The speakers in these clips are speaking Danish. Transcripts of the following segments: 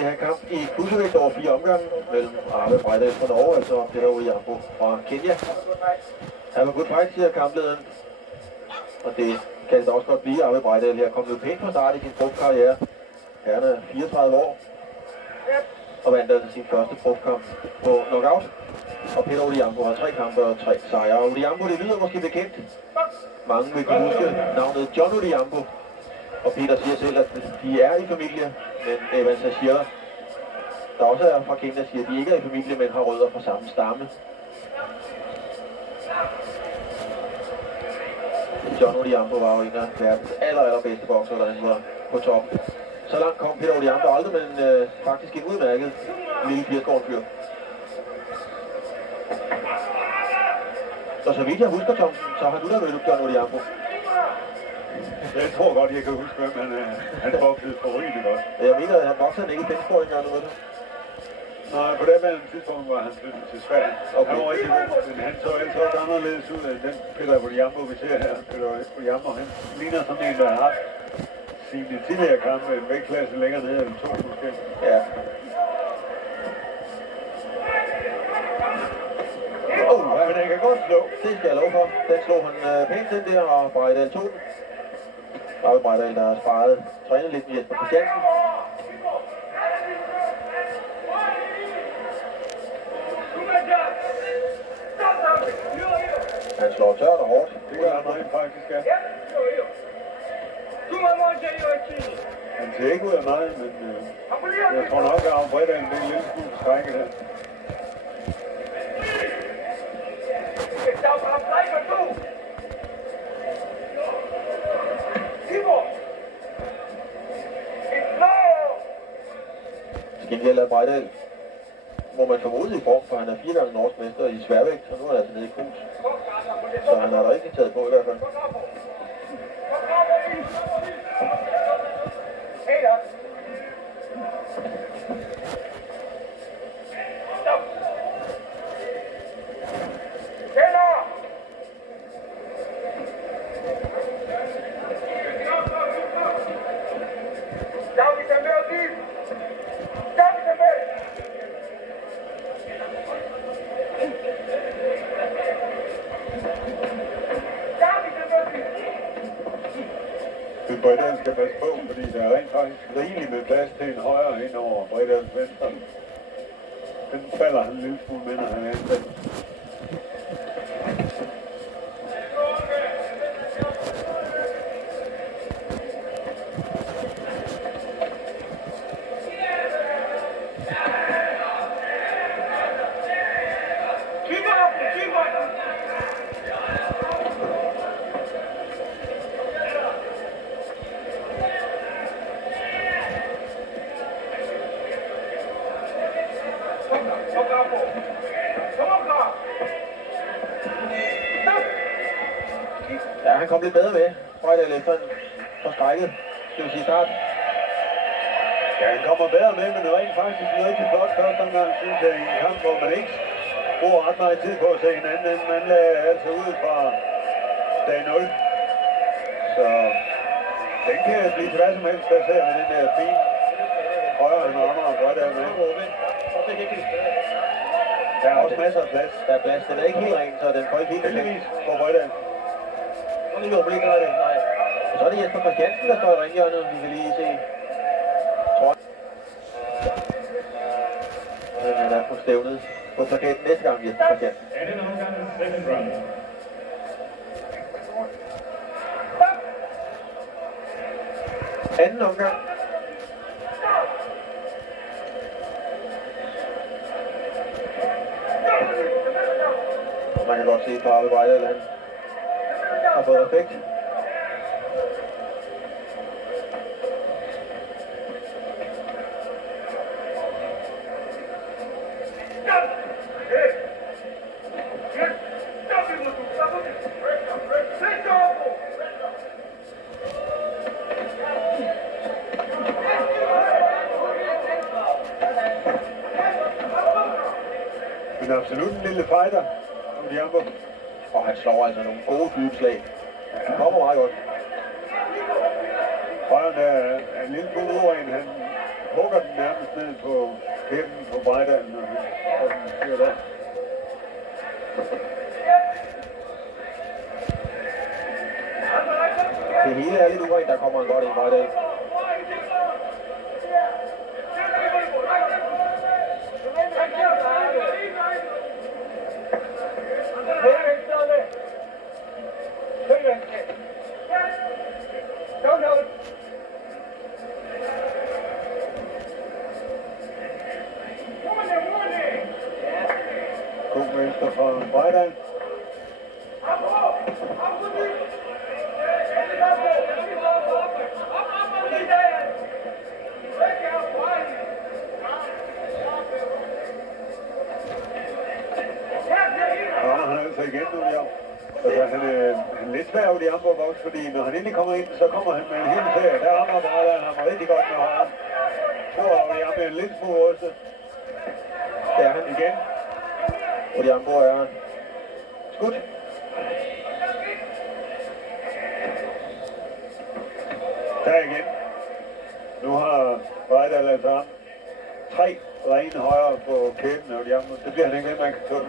Han kamp i cruiservægt over 4 omgange mellem Arve Brejdal fra Norge, altså Peter Odhiambo fra Kenya. Han var good fight, siger kamplederen. Og det kan det også godt blive. Arve Brejdal her kom jo pænt fra start i sin profkarriere. Han er 34 år og vandt altså sin første profkamp på knockout. Og Peter Odhiambo har 3 kampe og 3 sejre. Og Odhiambo, det lyder måske bekendt. Mange vil kunne huske navnet John Odhiambo. Og Peter siger selv, at de er i familie, men Evan Sashira, der også er fra Kenya, siger, at de ikke er i familie, men har rødder fra samme stamme. John Odhiambo var jo en af verdens allerbedste bokser, da han var på top. Så langt kom Peter Odhiambo aldrig, men faktisk en udmærket lille 80-årig fyr. Så vidt jeg husker, Thomsen, så har du da mødt John Odhiambo. Jeg tror godt, jeg kan huske, hvem han boksede for rigtig godt. Jeg mener, at han boksede ikke i Flensborg engang noget. Nej, på det tidspunkt var han flyttet til Sverige. Okay. Han var rigtig god, men han så altså anderledes ud af den Peter Odhiambo, vi ser her. Peter Odhiambo, han ligner sådan en, der har haft sine tidligere kampe en vægtklasse længere nede end 2 måske. Ja. Men han kan godt slå. Det skal jeg love for. Den slog han pænt den der, og Brejdal tog den. Arve Brejdal, der har sparet trænet lidt med Jesper Christiansen. Han slår tørt og hårdt. Det gør han rent faktisk, ja. Han ser ikke ud af meget, men jeg tror nok, at Arve Brejdal er en lille smule skrækket her. Skindjæl af Brejdal må man formode i form, for han er 4 gange norsk mester i sværvægt, og nu er han altså nede i krus. Så han har da rigtig taget på i hvert fald. Brejdal skal passe på, fordi der er rent faktisk rigeligt med plads til en højre ind over Brejdals venstre. Den falder han en lille smule med, når han er ansat. Ja, han kom lidt bedre med. Brejdal efter en forskrækket, skal vi sige, start. Ja, han kommer bedre med, men rent faktisk en rigtig flot første omgang, synes jeg, i en kamp, hvor man ikke bruger ret meget tid på at se hinanden. Man lader altså ud fra dag 0. Så den kan blive til hvad som helst, der ser med den der fine højre end rammer og Brejdal med. Der er også masser af plads. Der er plads. Den er ikke helt ren, så den får ikke helt heldigvis på Brejdal. Og lige overblik gør det. Nej. Og så er det Jesper Christiansen, der står i ringhjørnet. Vi kan lige se. Han er på stævnet på plakaten næste gang, Jesper Christiansen. Anden omgang. Man kan godt se på Arve Brejdal, han har fået respekt. Men absolut en lille fighter, Odhiambo. Og han slår altså nogle gode dybslag. Han kommer meget godt. Højren er en lille god ord, han hugger den nærmest ned på kæben på Brejdalen, og den styrer der. Det hele er lidt urent, der kommer en godt ind Brejdal. God venstre fra Brejdal. Han er altså igen nu, ja. Altså, han er lidt svær ud i Amborg-boks, fordi når han endelig kommer ind, så kommer han med en hel serie. Der rammer Brejdal ham rigtig godt med højre. Så er jeg med en lidt smule rystet. Der er han Igen. Og de andre er skudt. Der igen. Nu har Brejdal altså ham 3 rene højre på kæben, og de andre, det bliver han ikke ved, man kan tåle.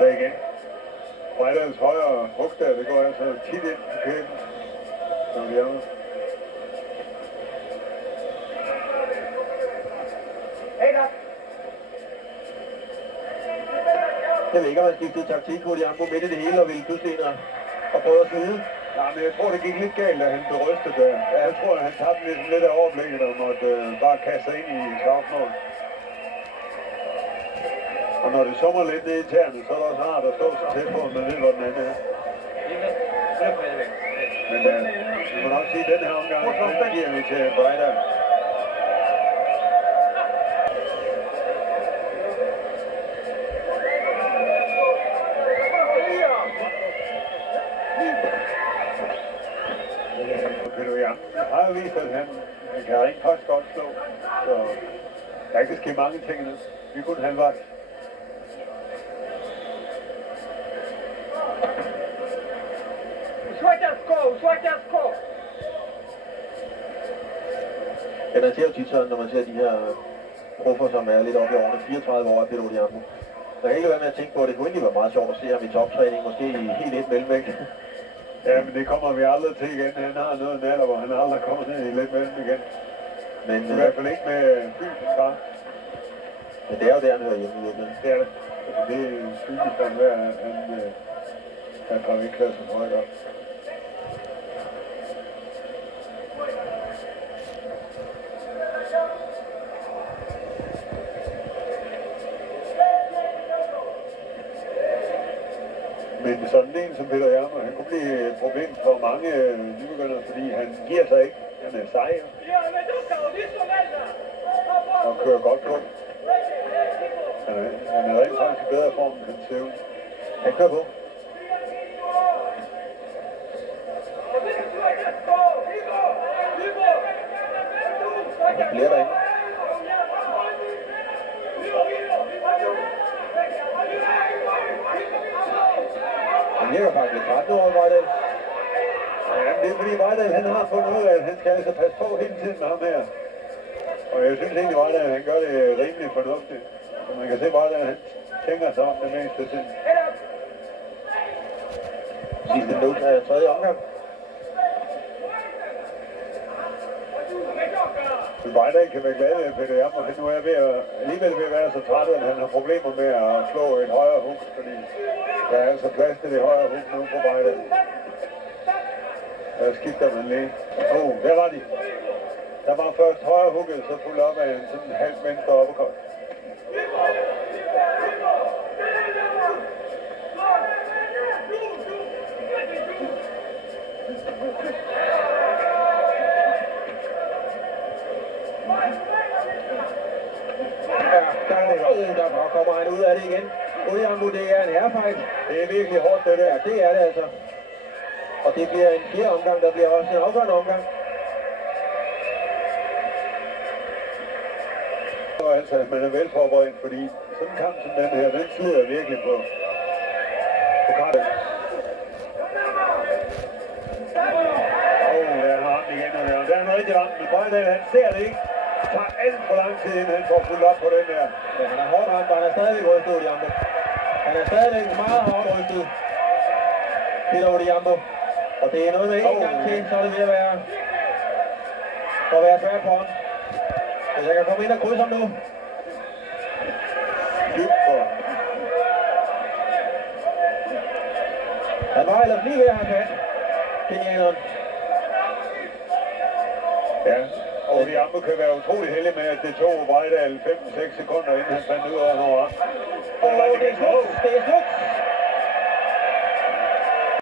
Der igen. Brejdals højre hug der, det går altså tit ind på kæben. Som de andre. Jeg ved ikke, om han skiftede taktik på de andre midt i det hele og ville pludselig ind og prøve at snyde. Nej, men jeg tror, det gik lidt galt, da han blev rystet der. Jeg tror, at han tabte lidt af overblikket og måtte bare kaste sig ind i slagsmål. Og når det summer lidt ned i tæerne, så er det også rart at stå så tæt på, at man ved, hvor den anden er. Men vi må nok sige, at den her omgang, den giver vi til Brejdal. Peter Jan har jo vist, at han kan rent faktisk godt slå, så der kan ske mange ting nu. Vi kunne halvvejs. Ja, man ser jo tit sådan, når man ser de her proffer, som er lidt oppe i årene, 34 år af Peter Odiambo. Så jeg kan ikke være med at tænke på, at det kunne egentlig være meget sjovt at se ham i toptræning, måske i helt et mellemvægt. Ja, men det kommer vi aldrig til igen. Han har noget en alder, hvor han aldrig kommer ned i lidt mellem igen. Men i hvert fald ikke med fysisk kraft. Men det er jo der, han hører hjemme i virkeligheden. Det er det. Altså, det er psykisk om hver, at han kommer ikke klasse så højt op. Men sådan en som Peter Jammer, han kunne blive et problem for mange nybegyndere, fordi han giver sig ikke. Han er sej og kører godt på. Han er rent faktisk i bedre form, end han ser ud. Han kører på. Der er flere derinde. Han virker faktisk lidt træt nu over Brejdal. Ja, det er fordi Brejdal, han har fundet ud af, at han skal altså passe på hele tiden med ham her. Og jeg synes egentlig, Brejdal, han gør det rimelig fornuftigt. Så man kan se Brejdal, han tænker sig om det meste tid. Sidste minut af tredje omgang. Men Brejdal kan være glad ved Peter Jammer, for nu er jeg alligevel ved at være så træt, at han har problemer med at slå en højre hug, fordi der er altså plads til det højre hug nu på Brejdal. Der skifter man lige. Der var de. Der var først højre hugget, så fuldt op af en sådan halv venstre opperkort. Der kommer han ud af det igen. Odiambo, det er en airfight. Det er virkelig hårdt, det der. Ja, det er det altså. Og det bliver en fjerde omgang, der bliver også en afgørende omgang. Altså, at man er velforberedt, fordi sådan en kamp som den her, den slider virkelig på kartet. Der har han igen, og der er en rigtig ramt, men Bøjdal, han ser det ikke. Det tager alt for lang tid, inden han får fuldt op på den her. Ja, han er hårdt ramt, og han er stadigvæk rystet, Odiambo. Han er stadigvæk meget hårdt rystet. Peter Odiambo. Og det er noget med en gang til, så er det ved at være svært på ham. Hvis jeg kan komme ind og krydse ham nu. Han var ellers lige ved at have fat. Kenianeren. Ja, og Odiambo kan være utrolig heldig med, at det tog Bøjdal 5-6 sekunder, inden han fandt ud af, at han var ramt. Og det er slut. Det er slut.